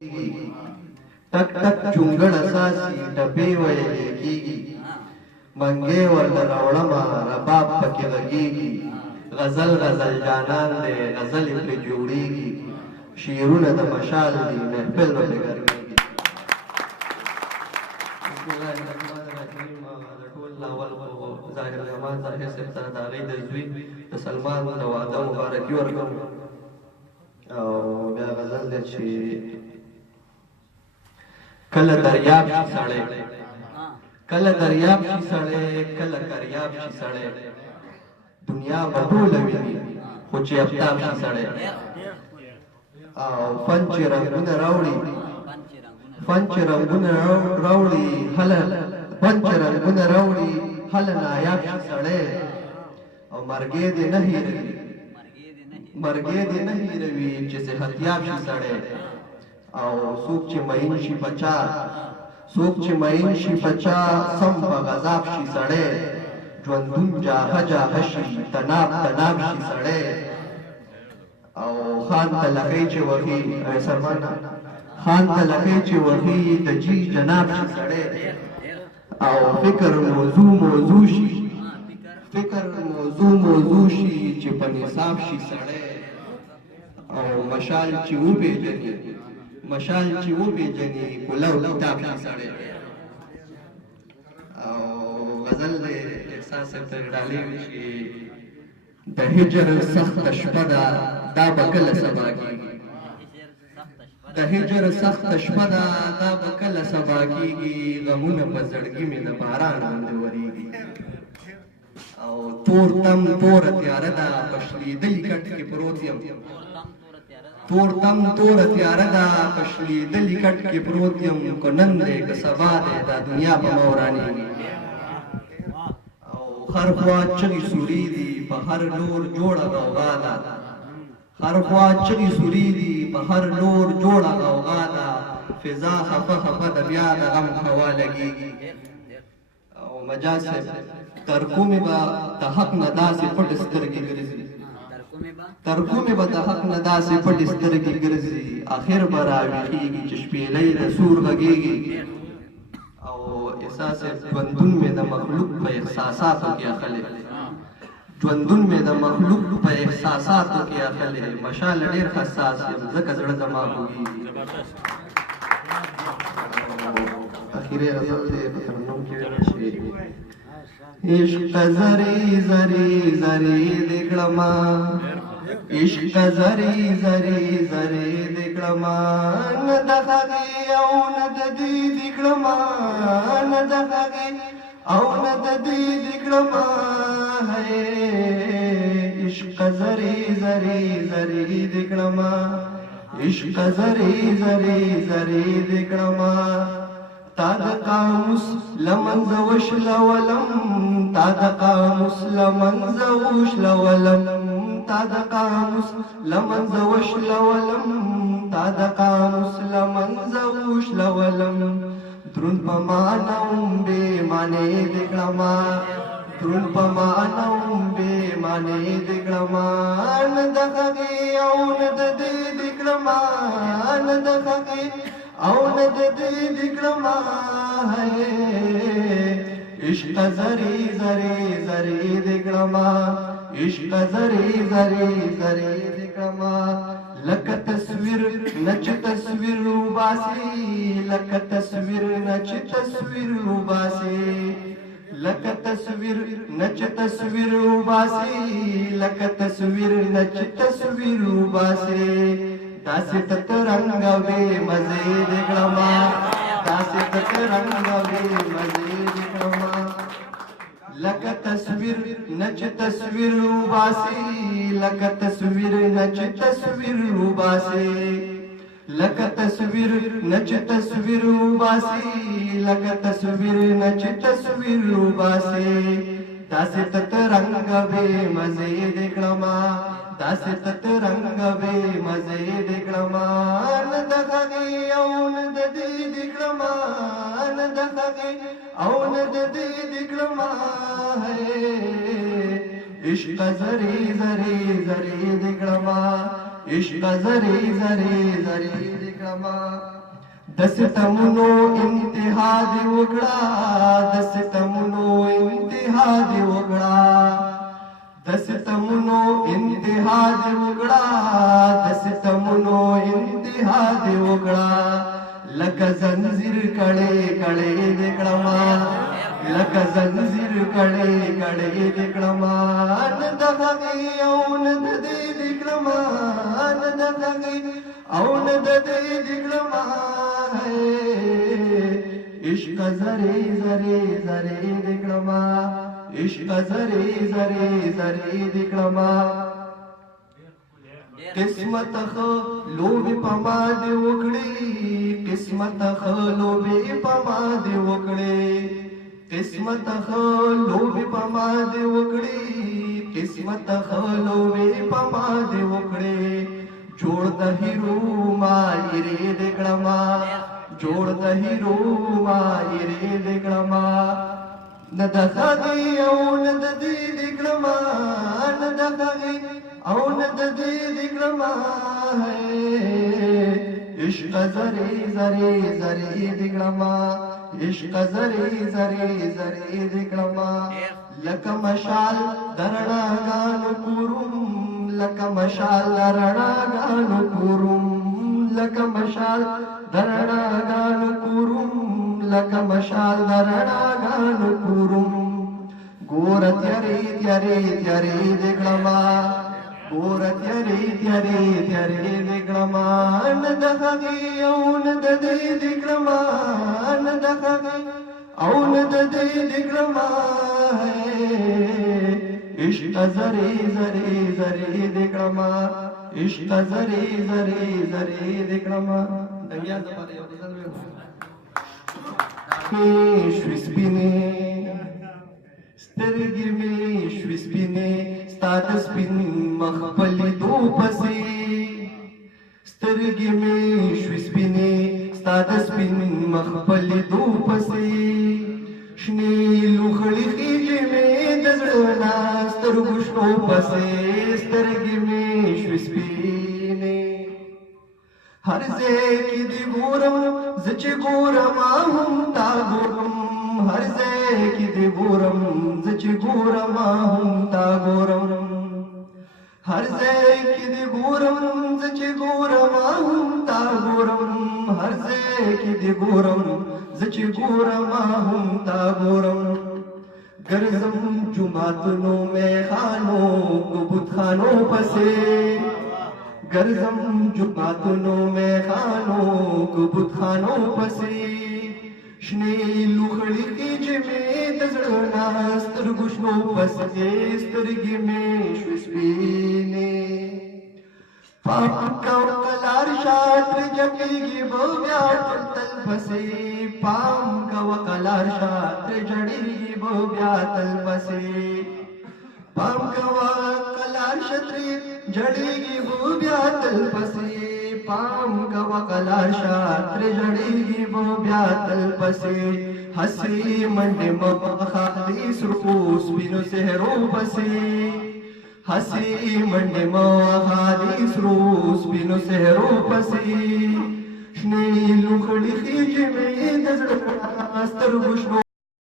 टक टक चुंगड़ असासी टपे वयले कीगी मंगे वरल रवड़मा रबाब पके लगेगी गजल गजल जानान दे गजल पे जोड़ेगी शेरून द मशाल दी महफिल में गर्मेगी ظاهر زمان ظاهر سے سره د هغې د زوی د سلمان د واده مبارکي ورکوم او بیا غزل دی چې کله دریاب شي سړی کله دریاب شي سړی کله کریاب شي سړی دنیا به ټوله ویني خو چې افتاب شي سړی او فن چې رنګونه راوړي فن چې رنګونه راوړي هله فن چې رنګونه راوړي هله نایاب شي سړی او مرګې دې نه هېروي مرګې دې نه هېروي چې صحتیاب شي سړی او څوک چې مین شي پچا څوک چې مین شي پچا سم په غذاب شي سړی ژوندون جاهه جاهه شي تناب تناب شي سړی او خان ته لکۍ چې وهي سرمانه خان ته لکۍ چې وهي د جي جناب شي سړی او فکر موضوع شي فکر موضوع شي چې په نصاب شي سړی او مشال چې وپېژني مشال چې وپېژني کلو کتاب شي سړی او غزل د احساس تر ډالۍ وي چې د هجر سخته شپه ده دا به کله سبا کېږي د هجر سخته شپه ده دا به کله سبا کېږي غمونه په زړګي مې د باران غوندې ورېږي او تور تم توره تیاره ده په شلېدلي کټ کې پروت یم تور تم توره تیاره ده په شلېدلي کټ کې پروت یم که نن دی که سبا دی دا دنیا په ما ورانېږي او هر خوا چغې سوري دي په هر لور جوړه غوغا ده هر خوا چغې سوري دي په هر لور جوړه غوغا ده فضا خفه خفه ده بیا د غم هوا لګېږي او مجاز صاحب تر کومې به د حق نه داسې پټ سترګې ګرځي تر کومې به د حق نه داسې پټ سترګې ګرځي اخر به راویښېږي چې شپېلۍ د سور غږېږي او احساس ژوندون مې د مخلوق په احساساتو کې اخلي ژوندون مې د مخلوق په احساساتو کې اخلي مشال ډېر حساس یم ځکه زړه زما خوږېږي اخیری غزل دی په ترنم کې ویل شوي عشق زری زری زری دکړما عشق زری زری زری دکړما نه دغه او نه د دې دکړما نه دغه او نه د دې دکړما ہے عشق زری زری زری دکړما عشق زری زری زری دکړما تا د قاموس لمنځ وشلولم تا د قاموس لمنځ وشلولم تا د قاموس لمنځ وشلولم تا د قاموس لمنځ وشلولم درون په مانوم بې معنې د کړما درون په مانوم بې معنې د کړما نه د هغې او نه د دې د کړما نه د هغې او نه د دې دکړما ہے عشق زری زری زری دکړما عشق زری زری زری دکړما لکه تصویر نچ تصویر وباسي لکه تصویر نچ تصویر وباسي لکه تصویر نچ تصویر وباسي لکه تصویر نچ تصویر وباسي داسې ترنګ وې مزې دکړما داسې ترنګ وې مزې دکړما لکه تصویر نچ تصویر وباسي لکه تصویر نچ تصویر وباسي لکه تصویر نچ تصویر وباسي لکه تصویر نچ تصویر وباسي داسې ترنګ وې مزې دکړما داسې ترنګ وې مزې دکړما نه د هغې او نه د دې دکړما نه د هغې او نه د دې دکړما ہے عشق زری زری زری دکړما عشق زری زری زری دکړما کړما د ستمونو انتها دې وکړه د ستمونو انتها دې وکړه د ستمونو انتها دې وکړه د ستمونو انتها دې وکړه لکه زنځیر کړې کړې دې کړما لکه زنځیر کړې کړې دې کړما نه د هغې او نه د دې دې کړما نه د هغې او نه د دې دې کړما عشق زری زری زری دې کړما عشق زری زری زری دې کړما قسمت خو لوبي پما دې وکړي قسمت خو لوبي پما دې وکړي قسمت خو لوبي پما دې وکړي قسمت خو لوبي پما دې وکړي جوړ د هیرو ما یری دې کړما جوړ د هیرو ما یری دې کړما نه د هغې او نه د دې دې کړما نه د هغې او نه د دې دې کړما عشق زری زری زری دې کړما عشق زری زری زری دې کړما لکه مشال درڼاګانو کوروم لکه مشال درڼاګانو کوروم لکه مشال درڼاګانو کوروم لکه مشال درڼاګانو کوروم ګور تیارې تیارې تیارې دې کړما ګور تیارې تیارې تیارې دې کړما نه د هغې او نه د دې دې کړما نه د هغې او نه د دې دې کړما عشق زری زری زری دې کړما عشق زری زری زری دې کړما دنیا زپاره یو ځل وې شوي سپینې سترګې مې شوي سپینې ستا د سپین مخ په لیدو پسې سترګې مې شوي سپینې ستا د سپین مخ په لیدو پسې شنې لوخړې خېجې مې د زړه نه سترګو شنو پسې سترګې مې شوي سپینې هر ځای کې دې ګورم زه چې ګورم هم تا ګورم هر ځای کې دې ګورم زه چې ګورم هم تا ګورم هر ځای کې دې ګورم زه چې ګورم هم تا ګورم هر ځای کې دې ګورم زه چې ګورم هم تا ګورم ګرځم جوماتونو میخانو بتخانو پسې ګرځم جوماتونو میخانو بتخانو پسې شنې لوخړې خېجې مې د زړه نه سترګو شنو پسې سترګې مې شوې سپینې پام کوه کلار شا ترې جګېږي به بیا ټول تل پسې پام کوه کلار شا ترې جړېږي به بیا تل پسې پام کوه کلار شا ترې جړېږي به بیا تل پسې پام کوه کلار شا ترې جړېږي به بیا تل پسې هسې منډې مه خالي سرو سپینو صحرو پسې هسې منډې مه خالي سرو سپینو صحرو پسې شنې لوخړې خېجې مې د زړه سترګو شنو